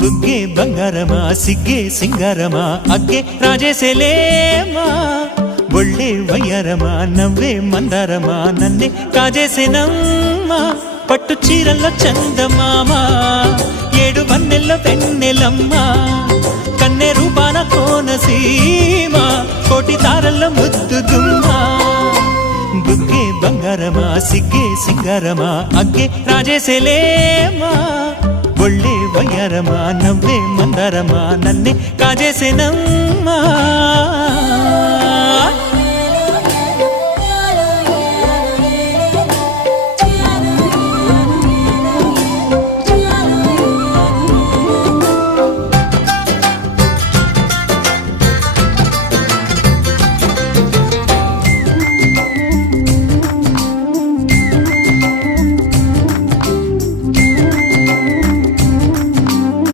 బుగ్గే బంగారమా సిగ్గే సింగారమా అగ్గే రాజేసేలేమా ఒళ్ళే వయ్యారమా నవ్వే మందారమా నన్నే కాజేసేనమ్మా పట్టు చీరల్లో చందమామా ఏడు వన్నెల్లో వెన్నెలమ్మా కన్నె రూపాన కోనసీమ కోటి తారల్లో ముద్దుగుమ్మా బుగ్గే బంగారమా సిగ్గే సింగారమా అగ్గే రాజేసేలేమా ఒళ్ళే వయ్యారమా నవ్వే మందారమా నన్నే కాజేసేనమ్మా